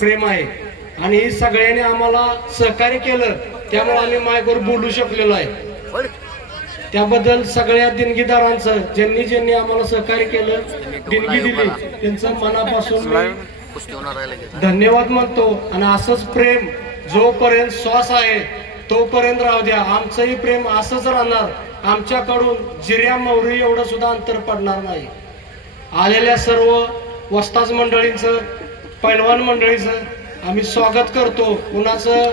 प्रेम आहे आणि सगळ्यांनी आम्हाला सहकार्य केलं, त्यामुळे आम्ही मायकवर बोलू शकलेलो आहे. त्याबद्दल सगळ्या देणगीदारांचं, ज्यांनी ज्यांनी आम्हाला सहकार्य केलं, देणगी दिली, त्यांचं मनापासून मी धन्यवाद म्हणतो. आणि असंच प्रेम जोपर्यंत श्वास आहे तोपर्यंत राहू द्या. आमचंही प्रेम असंच राहणार. आमच्याकडून जिऱ्या मोहरी एवढं सुद्धा अंतर पडणार नाही. आलेल्या सर्व वस्ताज मंडळींचं, पैलवान मंडळीचं आम्ही स्वागत करतो. कुणाचं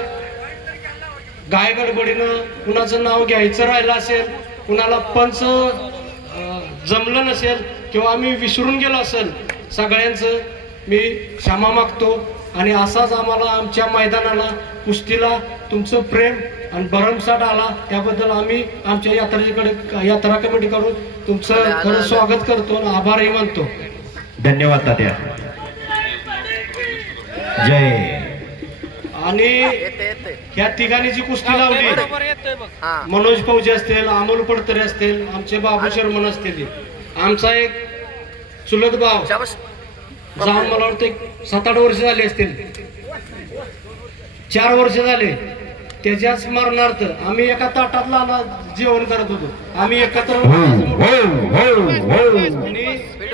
गाय गडबडीनं कुणाचं नाव घ्यायचं राहिलं असेल, कुणाला पंच जमलं नसेल किंवा आम्ही विसरून गेलो असेल, सगळ्यांचं मी क्षमा मागतो. आणि असाच आम्हाला आमच्या मैदानाला, कुस्तीला तुमचं प्रेम आणि भरमसाठ आला, त्याबद्दल आम्ही आमच्या यात्रा कमिटीकडून तुमचं खरं स्वागत करतो आणि आभारही मानतो. धन्यवाद तात्या. जय. आणि ह्या तिघांनी जी कुस्ती लावली, मनोज फौजी असतील, अमोल पडतरे असतील, आमचे बाबू शर्मन असतील, आमचा एक चुलत भाव जाऊन मला वाटतं 7-8 वर्ष झाले असतील, 4 वर्ष झाले. त्याच्याच स्मरणार्थ आम्ही एका ताटातला जेवण करत होतो. आम्ही एकत्र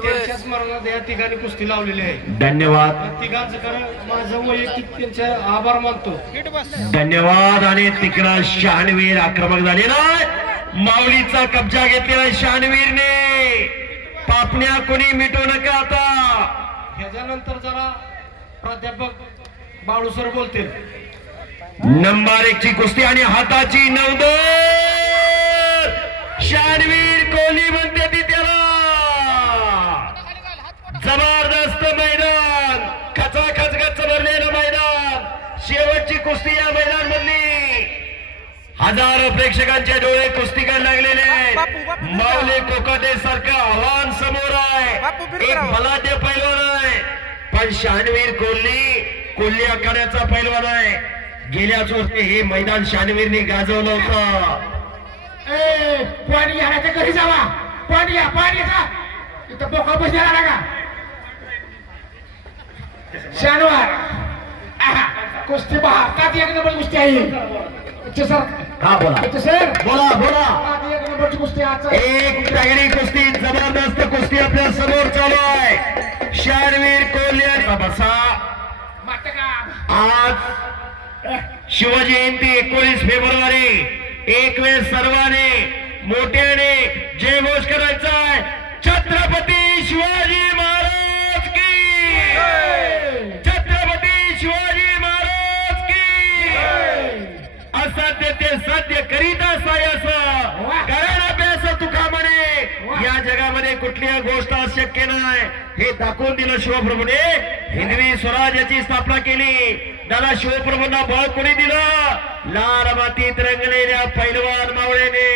त्यांच्या स्मरणार्थ या ठिकाणी कुस्ती लावलेली आहे. धन्यवाद. तिघांचं खरं माझं वैयक्तिक त्यांचे आभार मानतो. धन्यवाद. आणि तिकडं शहाणवीर आक्रमक झालेला, माऊलीचा कब्जा घेतलेला शहाणवीरने. पापण्या कोणी मिटू नका. आता ह्याच्यानंतर जरा प्राध्यापक बाळू सर बोलतील. नंबर 1 ची कुस्ती आणि हाताची नवदर. शहाणवीर कोहली म्हणते ती त्याला. जबरदस्त मैदान, खचाखच गच्च भरलेलं मैदान. शेवटची कुस्ती या मैदान मधली. हजारो प्रेक्षकांचे डोळे कुस्तीकडे लागलेले. माऊली कोकाटे सारखं आव्हान समोर आहे. एक बलाढ्य पैलवान आहे, पण शहाणवीर कोल्ही आखाड्याचा पैलवान आहे. गेल्याच वर्षी हे मैदान शहाणवीरने गाजवलं होतं. पाणी घ्यायच्या घरी जावा. पाणी घ्या, पाणी घ्या. इथं बोका बसलेला ना का शनिवार कुस्ती पहा. का ती 1 नंबर कुस्ती आहे सर. हा बोला सर, बोला बोला. 1 नंबरची कुस्ती आज एक तगडी कुस्ती, जबरदस्त कुस्ती आपल्या समोर चालू आहे. शहाणवीर कोल्हे बसा. आज शिवजयंती 19 फेब्रुवारी. एक वेळ सर्वांनी मोठ्याने जयघोष करायचा आहे. छत्रपती शिवाजी महाराज की. छत्रपती शिवाजी महाराज की. असाध्य ते साध्य करीत असायचं, कारण अभ्यास तुका म्हणे. या जगामध्ये कुठलीही गोष्ट अशक्य नाही हे दाखवून दिलं शिवप्रभूने. हिंदवी स्वराज्याची स्थापना केली. दादा शिवप्रभूंना बळ कोणी दिलं? लाल मातीत रंगलेल्या पैलवान मावळेने.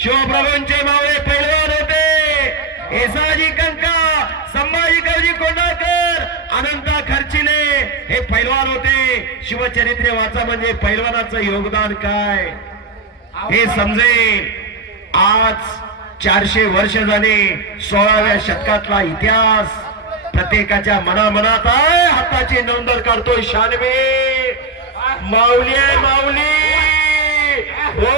शिवप्रभूंचे मावळे पैलवान होते. येसाजी कंका, संभाजी कवजी कोंढाळकर, अनंता खर्चिले हे पैलवान होते. शिवचरित्रे वाचा म्हणजे पैलवानाचं योगदान काय हे समजेल. आज 400 वर्ष झाले. 16व्या शतकातला इतिहास प्रत्येकाच्या मनामनात आहे. हाताची नोंदर काढतोय शहाणवीर. माऊली आहे माऊली. हो,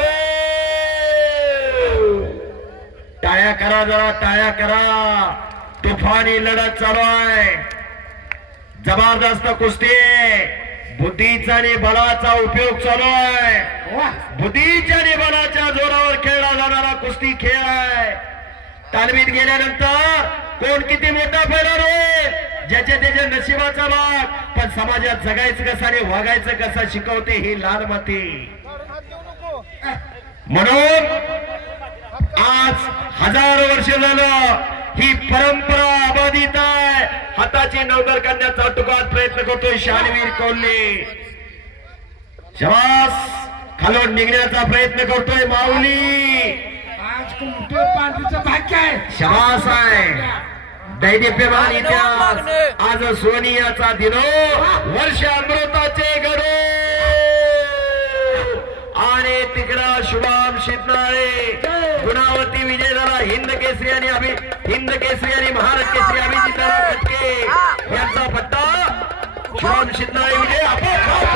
टाळ्या करा, जरा टाळ्या करा. तुफानी लढत चालू आहे. जबरदस्त कुस्ती. बुद्धीचा आणि बलाचा उपयोग चालू आहे. बुद्धीच्या आणि बलाच्या जोरावर खेळला जाणारा कुस्ती खेळ आहे. तालमीत गेल्यानंतर कोण किती मोठा पैलवान होईल ज्याच्या त्याच्या नशिबाचा भाग, पण समाजात जगायचं कसं आणि वागायचं कसं शिकवते ही लाल माती. म्हणून आज हजारो वर्ष झालं ही परंपरा अबाधित आहे. हाताची नवदर करण्याचा टुकात प्रयत्न करतोय शहाणवीर कोल्हे. शबास. खालून निघण्याचा प्रयत्न करतोय माऊली. आज कुंटे पांढरीचं भाग्य आहे. शबास आहे. दैदिप्यमान इतिहास. आज सोनियाचा दिनो, वर्ष अमृताचे घडो. आणि तिकडा शुभम शितनाळे, गुणावती विजय झाला. हिंद केसरी आणि महाराष्ट्र केसरी अभिजित श्याम शिंदे विजय